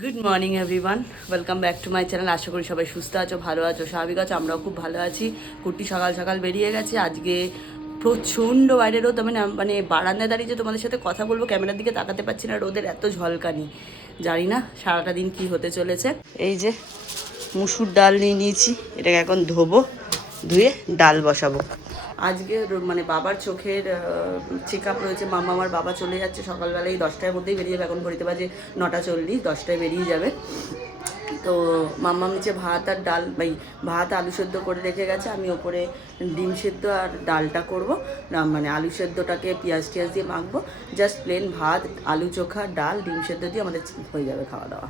Good morning everyone welcome back to my channel আশা করি সবাই সুস্থ আছো, ভালো আছো, স্বাভাবিক আছো, আমরাও খুব ভালো আছি। কুর্তি সকাল সকাল বেরিয়ে গেছে। আজকে প্রচণ্ড বাইরে রোদ। আমি না মানে বারান্দায় দাঁড়িয়ে যে তোমাদের সাথে কথা বলব, ক্যামেরার দিকে তাকাতে পারছি না। রোদের এত ঝলকানি। জানি না সারাটা দিন কি হতে চলেছে। এই যে মুসুর ডাল নিয়ে নিয়েছি। এটাকে এখন ধোবো, ধুয়ে ডাল বসাবো। আজকে মানে বাবার চোখের চেক আপ রয়েছে মামা আমার বাবা চলে যাচ্ছে সকালবেলায় দশটার মধ্যেই বেরিয়ে যাবে। এখন ঘড়িতে বাজে নটা চল্লিশ, দশটায় বেরিয়ে যাবে। তো মাম্মা নিচে ভাত আর ডাল, ভাই, ভাত আলু সেদ্ধ করে রেখে গেছে। আমি ওপরে ডিম সেদ্ধ আর ডালটা করব। মানে আলু সেদ্ধটাকে পেঁয়াজ টিয়াজ দিয়ে মাখবো। জাস্ট প্লেন ভাত, আলু চোখা, ডাল, ডিম সেদ্ধ দিয়ে আমাদের হয়ে যাবে খাওয়া দাওয়া।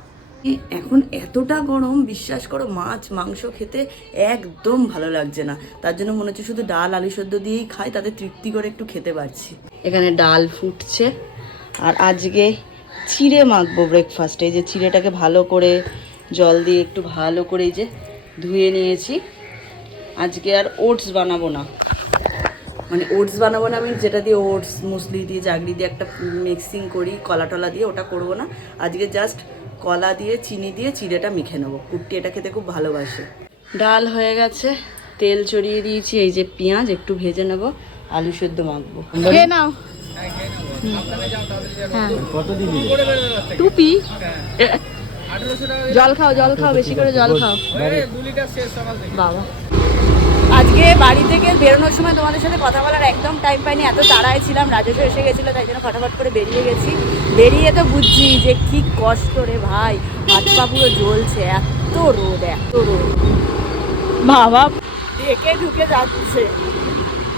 এখন এতটা গরম, বিশ্বাস করো, মাছ, মাংস খেতে একদম ভালো লাগছে না। তার জন্য মনে হচ্ছে শুধু ডাল, আলু সদ্য দিয়েই খাই, তাতে তৃপ্তি করে একটু খেতে পারছি। এখানে ডাল ফুটছে, আর আজকে চিড়ে মাখবো ব্রেকফাস্টে যে চিড়েটাকে ভালো করে জল দিয়ে একটু ভালো করে যে ধুয়ে নিয়েছি। আজকে আর ওটস বানাবো না। মানে ওটস বানাবো না আমি যেটা দিয়ে ওটস, মুসলি দিয়ে, জাগরি দিয়ে একটা মিক্সিং করি, কলা টলা দিয়ে, ওটা করব না। আজকে জাস্ট কলা দিয়ে চিনি দিয়ে চিড়েটা মেখে নেব। কুট্টি এটা খেতে খুব ভালোবাসে। ডাল হয়ে গেছে। তেল চড়িয়ে দিয়েছি এই যে পেঁয়াজ একটু ভেজে নেব আলু সেদ্ধ মাখবো। খেয়ে নাও। হ্যাঁ। টুপি? জল খাও জল খাও বেশি করে জল খাও। বাবা। আজকে বাড়ি থেকে বেরোনোর সময় তোমাদের সাথে কথা বলার একদম টাইম পাইনি এত তাড়ায় ছিলাম রাজেশও এসে গেছিল তাই জন্য ফটাফট করে বেরিয়ে গেছি। বেরিয়ে তো বুঝছি যে কি কষ্ট রে ভাই হাত পা পুরো জ্বলছে এত রোদ এত রোদ। বাবা ডেকে ঢুকে যাচ্ছে।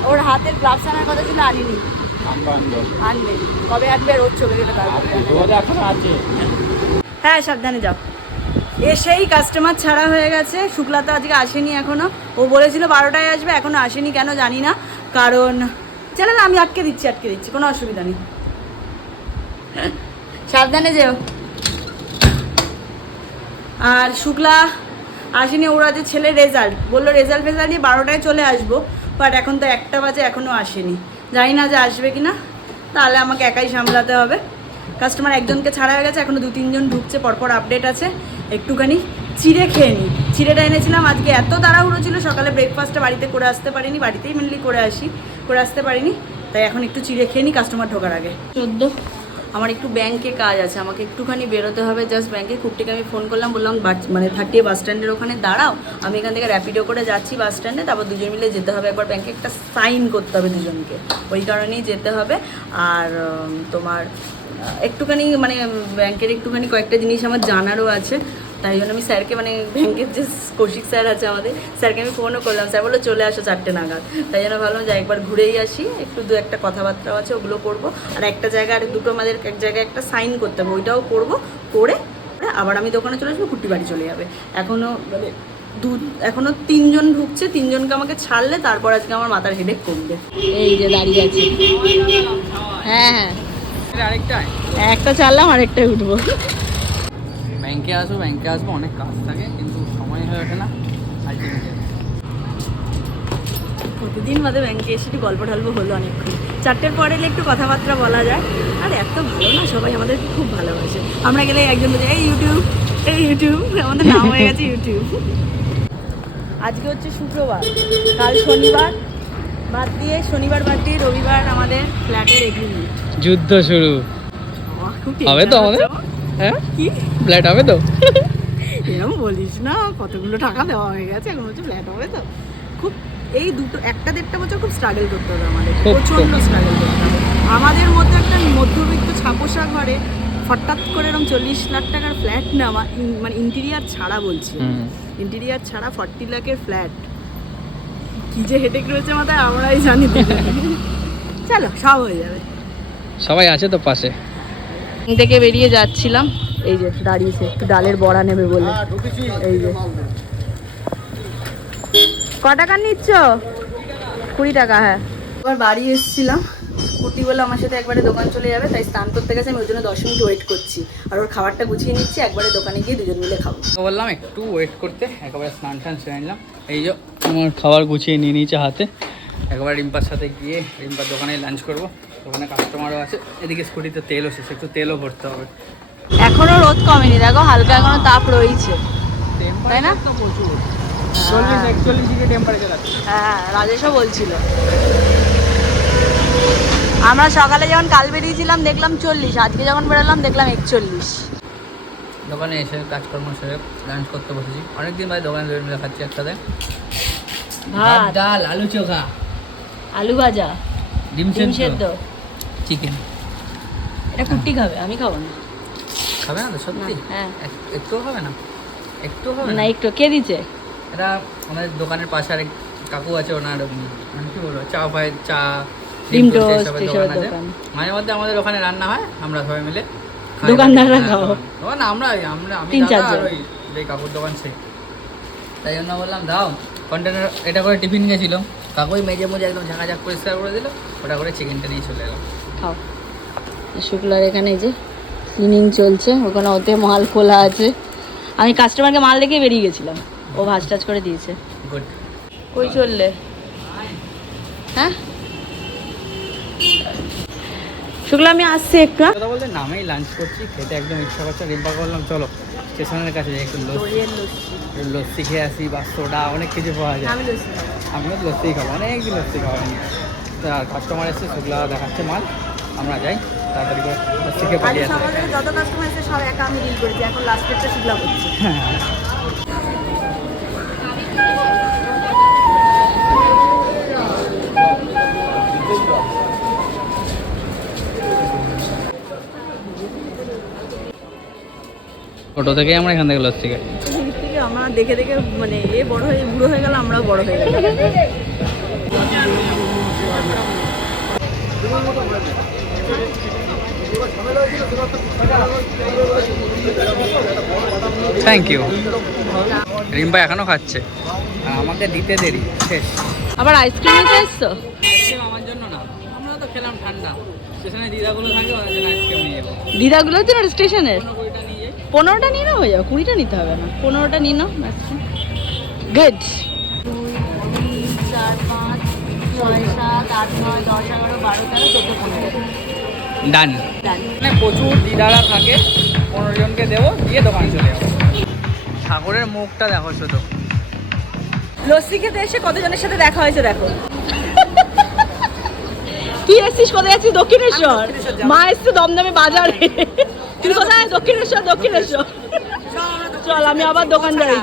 ওর হাতের গ্লাভস আনার কথা ছিল আনিনি। আনবে। কবে আনবে? রোদ চলে গেলে হ্যাঁ সাবধানে যাও। এসেই কাস্টমার ছাড়া হয়ে গেছে। শুক্লা তো আজকে আসেনি এখনও। ও বলেছিল বারোটায় আসবে, এখনও আসেনি কেন জানি না। কারণ, চলে না, আমি আটকে দিচ্ছি আটকে দিচ্ছি, কোনো অসুবিধা নেই। সাবধানে যেও। আর শুক্লা আসেনি, ওরা যে ছেলে রেজাল্ট বলল রেজাল্ট ফেজাল্ট নিয়ে বারোটায় চলে আসব বাট এখন তো একটা বাজে এখনও আসেনি। জানি না যে আসবে কি না তাহলে আমাকে একাই সামলাতে হবে। কাস্টমার একজনকে ছাড়া হয়ে গেছে, এখনও দু, তিনজন ঢুকছে, পরপর আপডেট আছে। একটুখানি চিড়ে খেয়ে নিই চিড়েটা এনেছিলাম, আজকে এত তাড়াহুড়ো ছিল, সকালে ব্রেকফাস্টটা বাড়িতে করে আসতে পারিনি, বাড়িতেই মেনলি করে আসি, করে আসতে পারিনি। তাই এখন একটু চিড়ে খেয়ে নিই কাস্টমার ঢোকার আগে। চোদ্দ। আমার একটু ব্যাংকে কাজ আছে, আমাকে একটুখানি বেরোতে হবে জাস্ট ব্যাংকে। খুবটিকে আমি ফোন করলাম, বললাম মানে থার্টি বাস স্ট্যান্ডের ওখানে দাঁড়াও, আমি এখান থেকে র্যাপিডো করে যাচ্ছি বাস স্ট্যান্ডে তারপর দুজন মিলে যেতে হবে একবার ব্যাংকে, একটা সাইন করতে হবে দুজনকে। ওই কারণেই যেতে হবে। আর তোমার একটুখানি মানে ব্যাংকের একটুখানি কয়েকটা জিনিস আমার জানারও আছে। তাই জন্য আমি স্যারকে মানে ব্যাংকের যে কৌশিক স্যার আছে আমাদের স্যারকে আমি ফোনও করলাম। স্যার বলল চলে আসো চারটে নাগাদ। তাই জন্য ভাবলাম যে একবার ঘুরেই আসি একটু দু একটা কথাবার্তাও আছে ওগুলো করব। আর একটা জায়গায় আর দুটো আমাদের এক জায়গায় একটা সাইন করতে হবে ওইটাও করব। করে আবার আমি দোকানে চলে আসব কুটি বাড়ি চলে যাবে। এখনও মানে দু এখনও তিনজন ঢুকছে তিনজনকে আমাকে ছাড়লে তারপর আজকে আমার মাথার হেডেক কমবে। এই যে দাঁড়িয়ে আছে। হ্যাঁ হ্যাঁ। আরেকটাই একটা চাললাম আরেকটাই উঠবো। ব্যাংকে আসব ব্যাংকে আসব অনেক কাজ থাকে কিন্তু সময় হয়ে ওঠে না আলটিমেটলি প্রতিদিন বাদে ব্যাংকে এসে একটু গল্প টল্প হলো অনেকক্ষণ। চারটের পরে এলে একটু কথাবার্তা বলা যায়। আর এত ভালো না সবাই আমাদেরকে খুব ভালোবাসে। আমরা গেলে একজন বলে এই ইউটিউব এই ইউটিউব আমাদের নাম হয়ে গেছে ইউটিউব আজকে হচ্ছে শুক্রবার। কাল শনিবার। বাদ দিয়ে শনিবার বাদ দিয়ে রবিবার আমাদের ফ্ল্যাটের এগ্রিমেন্ট যুদ্ধ শুরু। হবে তো আমাদের? হ্যাঁ? কি? ফ্ল্যাট হবে তো? এরকম বলিস না কতগুলো টাকা দেওয়া হয়ে গেছে এখন হচ্ছে ফ্ল্যাট হবে তো। খুব এই দুটো একটা দেড়টা বছর খুব স্ট্রাগল করতে হবে আমাদের খুব, প্রচণ্ড। স্ট্রাগল করতে হবে। আমাদের মতো একটা মধ্যবিত্ত ছাপোষা ঘরে হঠাৎ করে এরকম চল্লিশ লাখ টাকার ফ্ল্যাট নেওয়া মানে ইন্টেরিয়ার ছাড়া বলছি। ইন্টেরিয়ার ছাড়া ফর্টি লাখের ফ্ল্যাট। কি যে হেডেক রয়েছে মাথায় আমরাই জানি তো। চলো সব হয়ে যাবে। সবাই আছে তো পাশে? থেকে বেরিয়ে যাচ্ছিলাম। এই যে দাঁড়িয়েছে একটু ডালের বড়া নেবে বলে। এই যে। ক টাকা নিচ্ছ? কুড়ি টাকা হ্যাঁ। এবার বাড়ি এসেছিলাম। কুটি বলে আমার সাথে একবারে দোকান চলে যাবে তাই স্নান করতে গেছে আমি ওই জন্য দশ মিনিট ওয়েট করছি। আর ওর খাবারটা গুছিয়ে নিচ্ছি একবারে দোকানে গিয়ে দুজন মিলে খাব। তো বললাম একটু ওয়েট করতে একেবারে স্নান টান সেরে নিলাম। এই যে আমার খাবার গুছিয়ে নিয়ে নিয়েছে হাতে। একবার রিম্পার সাথে গিয়ে রিম্পার দোকানে লাঞ্চ করব। দোকানে কাস্টমারও আছে। এদিকে স্কুটিতে তেলও শেষ একটু তেলও ভরতে হবে। এখনও রোদ কমেনি দেখো হালকা এখনও তাপ রয়েছে। তাই না? তো প্রচুর। একচল্লিশ টেম্পারেচার হ্যাঁ রাজেশও বলছিল। আমরা সকালে যখন কাল বেরিয়েছিলাম দেখলাম চল্লিশ। আজকে যখন বেরোলাম দেখলাম একচল্লিশ। দোকানে এসে কাজকর্ম সেরে লাঞ্চ করতে বসেছি। অনেকদিন বাদে দোকানে দুজন মিলে খাচ্ছি একসাথে। ভাত। ডাল আলু চোখা। আলু ভাজা। ডিম সেদ্ধ। চিকেন। এটা কুট্টি খাবে আমি খাব না। খাবে না তো সত্যি? না, হ্যাঁ। এক- একটুও খাবে না? একটুও খাবে না না? একটু কে দিচ্ছে এটা আমাদের দোকানের পাশে আরেক কাকু আছে ওনার মানে কি বলব চা পায় চা ডিম টোস্ট টোস্ট এসবের এসবের দোকান মাঝে মধ্যে আমাদের ওখানে রান্না হয় আমরা সবাই মিলে দোকানদাররা হ্যাঁ, খাও। দোকান আমরা আমরা আমি তিন দাদা আর চারজন। ওই কাকুর দোকান সেই তাই জন্য বললাম দাও কন্টেনার এটা করে টিফিন গেছিল। কাকুই মেজে মুজে একদম ঝাঁকাঝাক পরিষ্কার করে দিল ওটা করে চিকেনটা নিয়ে চলে এলাম। খাও। শুক্লার এখানে যে ক্লিনিং চলছে ওখানে ওতে মাল খোলা আছে। আমি কাস্টমারকে মাল দেখে বেরিয়ে গেছিলাম ও ভাজ টাজ করে দিয়েছে। কই চললে? হ্যাঁ? শুক্লা আমি আসছি একটু হ্যাঁ? কথা বলতে নামেই লাঞ্চ করছি খেতে একদম ইচ্ছা করছে রিম্পা করলাম চলো স্টেশনের কাছে একটু লস্যি। লস্যি। খেয়ে আসি বা সোডা অনেক কিছু পাওয়া যায়। আমিও লস্যি খাব। অনেক দিন লস্যি খাওয়া হয়নি। তা কাস্টমার এসে শুক্লা দেখাচ্ছে মাল আমরা যাই। তাড়াতাড়ি করে খেয়ে পাঠিয়ে আসি। যত কাস্টমার এসে সব একা আমি ডিল করেছি। এখন লাস্ট ডেটটা শুক্লা করছি ছোটো থেকেই আমরা এখান থেকে লস্যি খাই থেকে আমরা দেখে দেখে মানে এ বড় হয়ে বুড়ো হয়ে গেল আমরাও বড় হয়ে গেলাম। থ্যাংক ইউ রিম্পা এখনও খাচ্ছে। আর আমাকে দিতে দেরি শেষ। আবার আইসক্রিম নিতে এসছো? আইসক্রিম আমার জন্য না। আমরা তো খেলাম ঠান্ডা। স্টেশনে দিদাগুলো থাকে ওদের জন্য আইসক্রিম নিয়ে যাব দিদাগুলো তো না স্টেশনের কোনো কুড়িটা নিয়ে যাই। পনেরোটা নিয়ে নাও হয়ে যাও কুড়িটা নিতে হবে না। পনেরোটা নিয়ে নাও গুড চার পাঁচ ছয় সাত আট নয় দশ এগারো বারো তেরো চোদ্দ পনেরো। ডান মানে প্রচুর দিদারা থাকে। পনেরো জনকে দেবো দিয়ে দোকানে চলে যাব। ঠাকুরের মুখটা দেখো শুধু। লস্যি খেতে এসে কতজনের সাথে দেখা হয়েছে দেখো? তুই এসছিস কোথায় যাচ্ছিস? দক্ষিণেশ্বর? মা এসছে দমদমে বাজারে। তুই কোথায়? দক্ষিণেশ্বর দক্ষিণেশ্বর। চল আমি আবার দোকান যাই।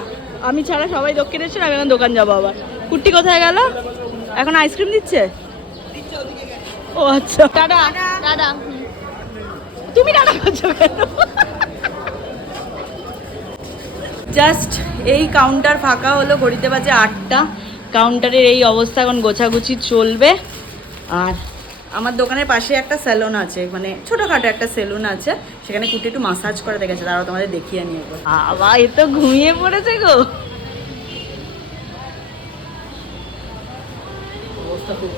আমি ছাড়া সবাই দক্ষিণেশ্বর আমি এখন দোকান যাব আবার। কুট্টি কোথায় গেল? এখন আইসক্রিম দিচ্ছে? ও আচ্ছা। টাটা। টাটা তুমি করছ জাস্ট এই কাউন্টার ফাঁকা হলো, ঘড়িতে বাজে আটটা। কাউন্টারের এই অবস্থা এখন গোছাগুছি চলবে। আর আমার দোকানের পাশে একটা স্যালুন আছে মানে ছোটোখাটো একটা সেলুন আছে, সেখানে কুটি একটু মাসাজ করে দেখেছে তারাও তোমাদের দেখিয়ে নিয়ে বাবা, এ তো ঘুমিয়ে পড়েছে গো। অবস্থা খুব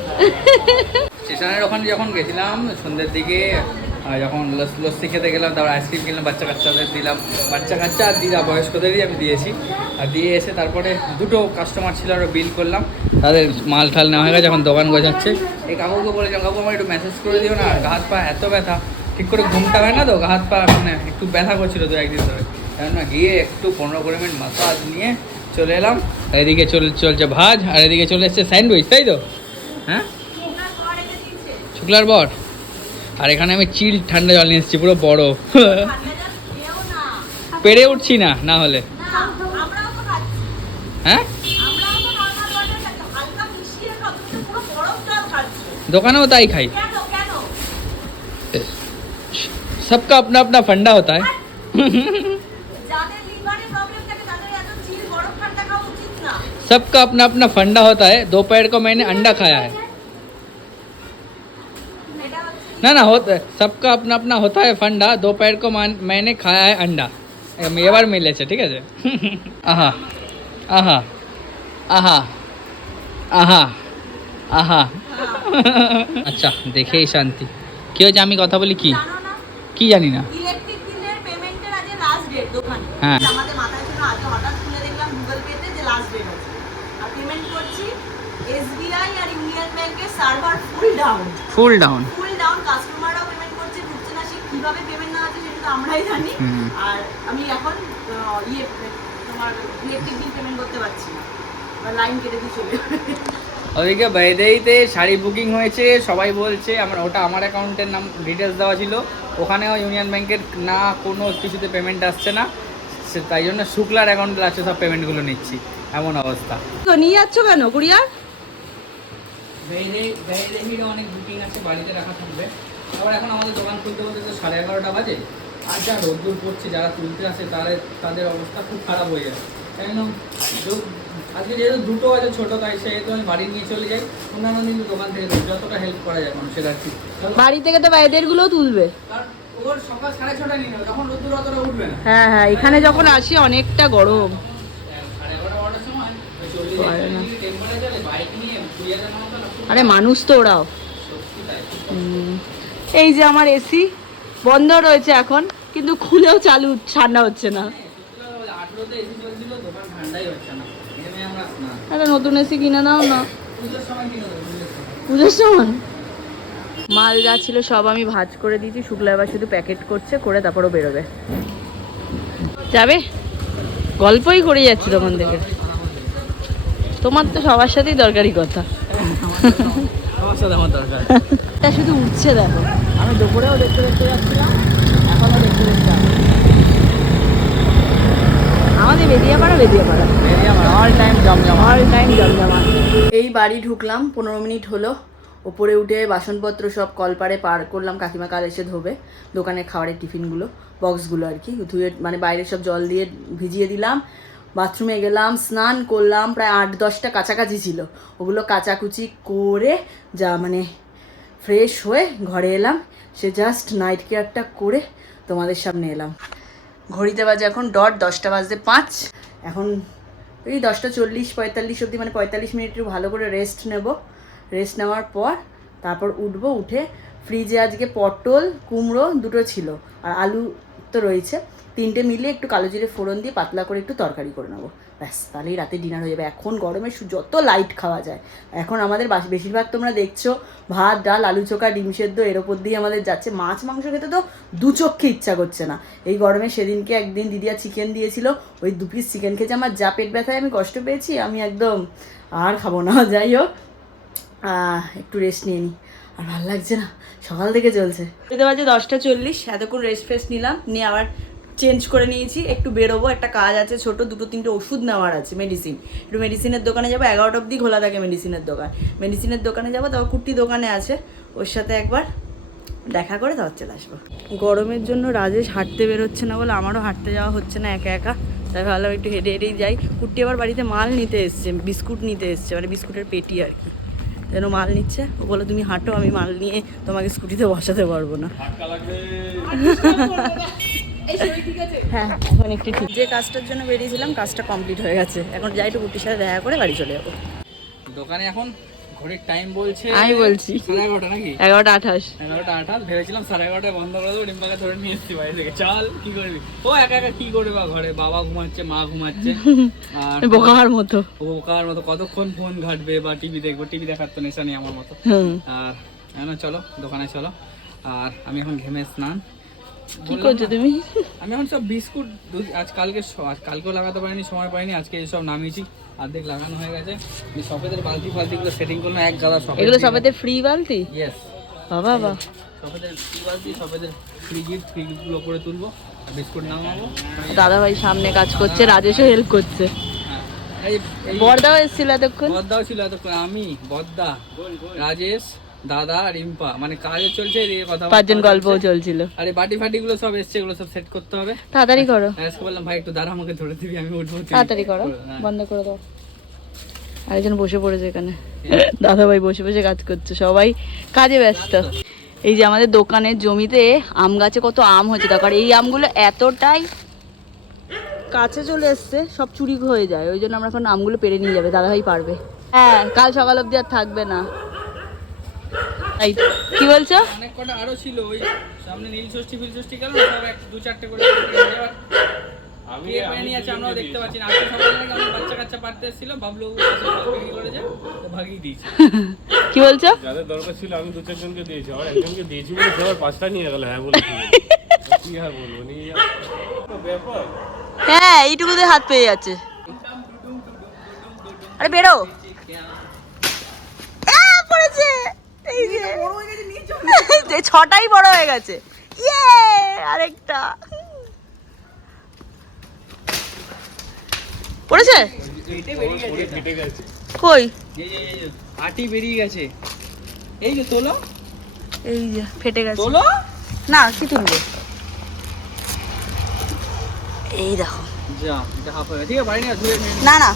স্টেশনের ওখানে যখন গেছিলাম, সন্ধ্যের দিকে যখন লস- লস্যি খেতে গেলাম, তারপর আইসক্রিম কিনলাম, বাচ্চা কাচ্চাদের দিলাম। বাচ্চা কাচ্চা আর দিদা, বয়স্কদেরই আমি দিয়েছি। আর দিয়ে এসে তারপরে দুটো কাস্টমার ছিল আরও বিল করলাম। তাদের মাল ঠাল নেওয়া হয়ে গেছে, এখন দোকান গোছাচ্ছে। এই কাকুকে বলেছিলাম, কাকু আমার একটু মেসেজ করে দিও না গা হাত পা এত ব্যথা। ঠিক করে ঘুমটা হয় না তো? গা হাত পা মানে একটু ব্যথা করছিল দু একদিন ধরে। তাই না, গিয়ে একটু পনেরো কুড়ি মিনিট মাসাজ নিয়ে চলে এলাম। এদিকে চল, চলছে ভাজ, আর এদিকে চলে এসছে স্যান্ডউইচ তাই তো? হ্যাঁ? শুক্লার বর আর এখানে আমি চিল ঠান্ডা জল নিয়ে এসেছি পুরো বড় পেরে উঠছি না না হলে হ্যাঁ দোকানেও তাই খাই सबका अपना अपना फंडा होता है सबका अपना अपना फंडा होता है दोपहर को मैंने अंडा खाया है ना ना होता है सबका अपना अपना होता है फंडा दोपहर को मान- मैंने खाया है अंडा এবার মিলেছে ঠিক আছে আহা আহা আহা আহা আহা আচ্ছা দেখেই শান্তি কি হয়েছে আমি কথা বলি কি কি জানি না ইলেকট্রিক বিলের পেমেন্টের আজকে লাস্ট ডেট দোকানে হ্যাঁ। আমাদের মাথায় ছিল আজকে হঠাৎ খুলে দেখলাম গুগল পেতে যে লাস্ট ডেট আছে আর পেমেন্ট করছি এসবিআই আর ইউনিয়ন ব্যাংকের server full down full down full down কাস্টমাররাও payment করছে ঢুকছে না সে কীভাবে পেমেন্ট না আছে সেটা তো আমরাই জানি। আর আমি এখন ইয়ে তোমার ইলেকট্রিক বিল পেমেন্ট করতে পারছি না। বা লাইন কেটে দিয়ে চলে ওদিকে বাইদেইতে শাড়ি বুকিং হয়েছে সবাই বলছে আমার ওটা আমার অ্যাকাউন্টের নাম ডিটেলস দেওয়া ছিল। ওখানেও ইউনিয়ন ব্যাংকের না কোনো কিছুতে পেমেন্ট আসছে না। সে তাই জন্য শুক্লার অ্যাকাউন্টে আছে সব পেমেন্টগুলো নিচ্ছি। এমন অবস্থা। তো নিয়ে যাচ্ছ কেন কুরিয়ার? বেইদেহির অনেক বুকিং আছে বাড়িতে রাখা থাকবে। আবার এখন আমাদের দোকান খুলতে বলতে তো সাড়ে এগারোটা বাজে। আর যা রোদ্দুর পড়ছে যারা তুলতে আসে তাদের তাদের অবস্থা খুব খারাপ হয়ে যায় তাই জন্য আজকে যেহেতু দুটো আছে ছোটো তাই সেহেতু আমি বাড়ি নিয়ে চলে যাই। অন্যান্য দিন দোকান থেকে যতটা হেল্প করা যায় মানুষের আর কি। বাড়ি থেকে তো বাইরেরগুলো তুলবে। আর ওর সকাল সাড়ে ছটা নিয়ে তখন রোদ্দুর অতটা উঠবে না। হ্যাঁ হ্যাঁ এখানে যখন আসি অনেকটা গরম সাড়ে এগারোটা বারোটার সময় ওই চল্লিশ পারে না। একচল্লিশ টেম্পারেচারে বাইক নিয়ে কুড়ি হাজার নামতো না খুব আরে মানুষ তো ওরাও। এই যে আমার এসি, বন্ধ রয়েছে এখন, কিন্তু খুলেও চালু ঠান্ডা হচ্ছে না। একটা নতুন এসি কিনে নাও না। পুজোর সময়? মাল যা ছিল সব আমি ভাজ করে দিয়েছি, শুক্লা এবার শুধু প্যাকেট করছে, করে তারপরও বেরোবে। যাবে? গল্পই করে যাচ্ছি তখন থেকে তোমার তো সবার সাথেই দরকারি কথা। আমার সাথে আমার দরকার এটা শুধু উঠছে দেখো। আমি দুপুরেও দেখতে দেখতে যাচ্ছিলাম এখনও দেখতে দেখতে আমাদের বেরিয়ে পাড়া বেরিয়ে পাড়া এই অল টাইম জমজমা অল টাইম জমজমা এই বাড়ি ঢুকলাম পনেরো মিনিট হলো। ওপরে উঠে বাসনপত্র সব কলপারে পার করলাম কাকিমা কাল এসে ধোবে। দোকানে খাবারের টিফিনগুলো বক্সগুলো আর কি। ধুয়ে মানে বাইরে সব জল দিয়ে ভিজিয়ে দিলাম। বাথরুমে গেলাম, স্নান করলাম, প্রায় আট দশটা কাছাকাছি ছিল। ওগুলো কাচাকুচি করে যা মানে ফ্রেশ হয়ে ঘরে এলাম। সে জাস্ট নাইট কেয়ারটা করে তোমাদের সামনে এলাম। ঘড়িতে বাজে এখন ডট, দশটা বাজতে পাঁচ। এখন এই দশটা চল্লিশ, পঁয়তাল্লিশ অবধি মানে পঁয়তাল্লিশ মিনিট একটু ভালো করে রেস্ট নেব। রেস্ট নেওয়ার পর তারপর উঠবো, উঠে ফ্রিজে আজকে পটল, কুমড়ো দুটো ছিল। আর আলু তো রয়েছে। তিনটে মিলে একটু কালো জিরে ফোড়ন দিয়ে পাতলা করে একটু তরকারি করে নেব। ব্যাস, তাহলেই রাতে ডিনার হয়ে যাবে। এখন গরমে যত লাইট খাওয়া যায়। এখন আমাদের বেশিরভাগ তোমরা দেখছ, ভাত, ডাল, আলু চোখা, ডিম সেদ্ধ, এর ওপর দিয়ে আমাদের যাচ্ছে। মাছ, মাংস খেতে তো দু চক্ষে ইচ্ছা করছে না। এই গরমে সেদিনকে একদিন দিদিয়া চিকেন দিয়েছিল। ওই দু পিস চিকেন খেয়েছে। আমার যা পেট ব্যথায় আমি কষ্ট পেয়েছি, আমি একদম আর খাব না। যাই হোক একটু রেস্ট নিয়ে নিই আর ভালো লাগছে না। সকাল থেকে চলছে। এতে বাজে দশটা চল্লিশ, এতক্ষণ রেস্ট ফ্রেস্ট নিলাম, নিয়ে আবার চেঞ্জ করে নিয়েছি, একটু বেরোবো, একটা কাজ আছে ছোট, দুটো তিনটে ওষুধ নেওয়ার আছে মেডিসিন একটু মেডিসিনের দোকানে যাব, এগারোটা অবধি খোলা থাকে মেডিসিনের দোকান। মেডিসিনের দোকানে যাব, তারপর কুর্তি দোকানে আছে, ওর সাথে একবার দেখা করে তারপর চলে আসব। গরমের জন্য রাজেশ হাঁটতে বেরোচ্ছে না বলে আমারও হাঁটতে যাওয়া হচ্ছে না একা একা। তাই ভাবলাম একটু হেঁটে হেঁটেই যাই। কুর্তি আবার বাড়িতে মাল নিতে এসছে, বিস্কুট নিতে এসছে মানে বিস্কুটের পেটি আর কি। যেন মাল নিচ্ছে। ও বলে তুমি হাঁটো আমি মাল নিয়ে তোমাকে স্কুটিতে বসাতে পারব না। হ্যাঁ এখন একটু ঠিক। যে কাজটার জন্য বেরিয়েছিলাম কাজটা কমপ্লিট হয়ে গেছে। এখন যাই একটু কুটির সাথে দেখা করে বাড়ি চলে যাব। দোকানে এখন? ঘড়ির টাইম বলছে আমি বলছি। সাড়ে এগারোটা নাকি? এগারোটা আঠাশ। এগারোটা আঠাশ ভেবেছিলাম সাড়ে এগারোটায় বন্ধ করে দেবো ডিম্পাকে ধরে নিয়ে এসেছি বাড়ি থেকে। চল কি করবি? ও একা একা কি করবে বা ঘরে? বাবা ঘুমাচ্ছে মা ঘুমাচ্ছে। আর বোকার মতো। ও কার মতো। কতক্ষণ ফোন ঘাটবে বা টিভি দেখব? টিভি দেখার তো নেশা নেই আমার মতো। আর চলো দোকানে চলো। আর আমি এখন ঘেমে স্নান। কি করছ তুমি? আমি এখন সব বিস্কুট আজ কালকে আজ কালকেও লাগাতে পারিনি সময় পাইনি আজকে সব নামিয়েছি। অর্ধেক লাগানো হয়ে গেছে। সফেদের বালতি ফালতিগুলো সেটিং করলাম এক গাদা সফেদ এগুলো সবেতে ফ্রি বালতি? ইয়েস বাবা বাবা। সফেদের ফ্রি বালতি সফেদের ফ্রি গিফট ফ্রি গিফটগুলো করে তুলবো বিস্কুট নামাবো। দাদা ভাই সামনে কাজ করছে রাজেশও হেল্প করছে। বর্দাও এসেছিল এতক্ষণ? বদ্দাও ছিল এতক্ষণ আমি বদ্দা রাজেশ দাদা রিম্পা মানে কাজে চলছে এদিকে কথা পাঁচজন গল্পও চলছিল। আরে বাটি ফাটি গুলো সব এসছে এগুলো সব সেট করতে হবে। তাড়াতাড়ি করো। আজকে বললাম ভাই একটু দাঁড়া আমাকে ধরে দিবি আমি উঠবো তাড়াতাড়ি করো হ্যাঁ। বন্ধ করে দাও। আরেকজন বসে পড়েছে এখানে। দাদা ভাই বসে বসে কাজ করছে সবাই কাজে ব্যস্ত। এই যে আমাদের দোকানের জমিতে আম গাছে কত আম হয়েছে দেখো এই আমগুলো এতটাই কাছে চলে এসছে সব চুরি হয়ে যায়। ওই জন্য আমরা এখন আমগুলো পেরে নিয়ে যাবে দাদা ভাই পারবে। হ্যাঁ কাল সকাল অবধি আর থাকবে না। তাই। কি বলছো? অনেক কটা আরও ছিল ওই সামনে নীল ষষ্ঠী ফিল ষষ্ঠী গেল সব এক দু চারটে করে আমি নিয়ে আছে আমরাও দেখতে পাচ্ছি না। আজকে সকালে নাকি অনেক বাচ্চা কাচ্চা পারতে এসেছিল বাবলু কি করেছে তো ভাগিয়ে দিয়েছে। কি বলছো? যাদের দরকার ছিল আমি দু চারজনকে দিয়েছি। আর একজনকে দিয়েছি বলে সে আবার পাঁচটা নিয়ে গেল হ্যাঁ বলে। কি আর বলব নি হ্যাঁ এইটুকুতে হাত পেয়ে যাচ্ছে। আরে বেরো আহ, পড়েছে এই যে যে ছটাই বড় হয়ে গেছে। ইয়ে আরেকটা। পড়েছে? কই? এই এই আটি বেরিয়ে গেছে। এই যে তোলো। এই যে ফেটে গেছে। তোলো। না কি তুলবো? এই দেখো। যা এটা হাফ হয়ে গেছে। ঠিক আছে বাড়ি না। না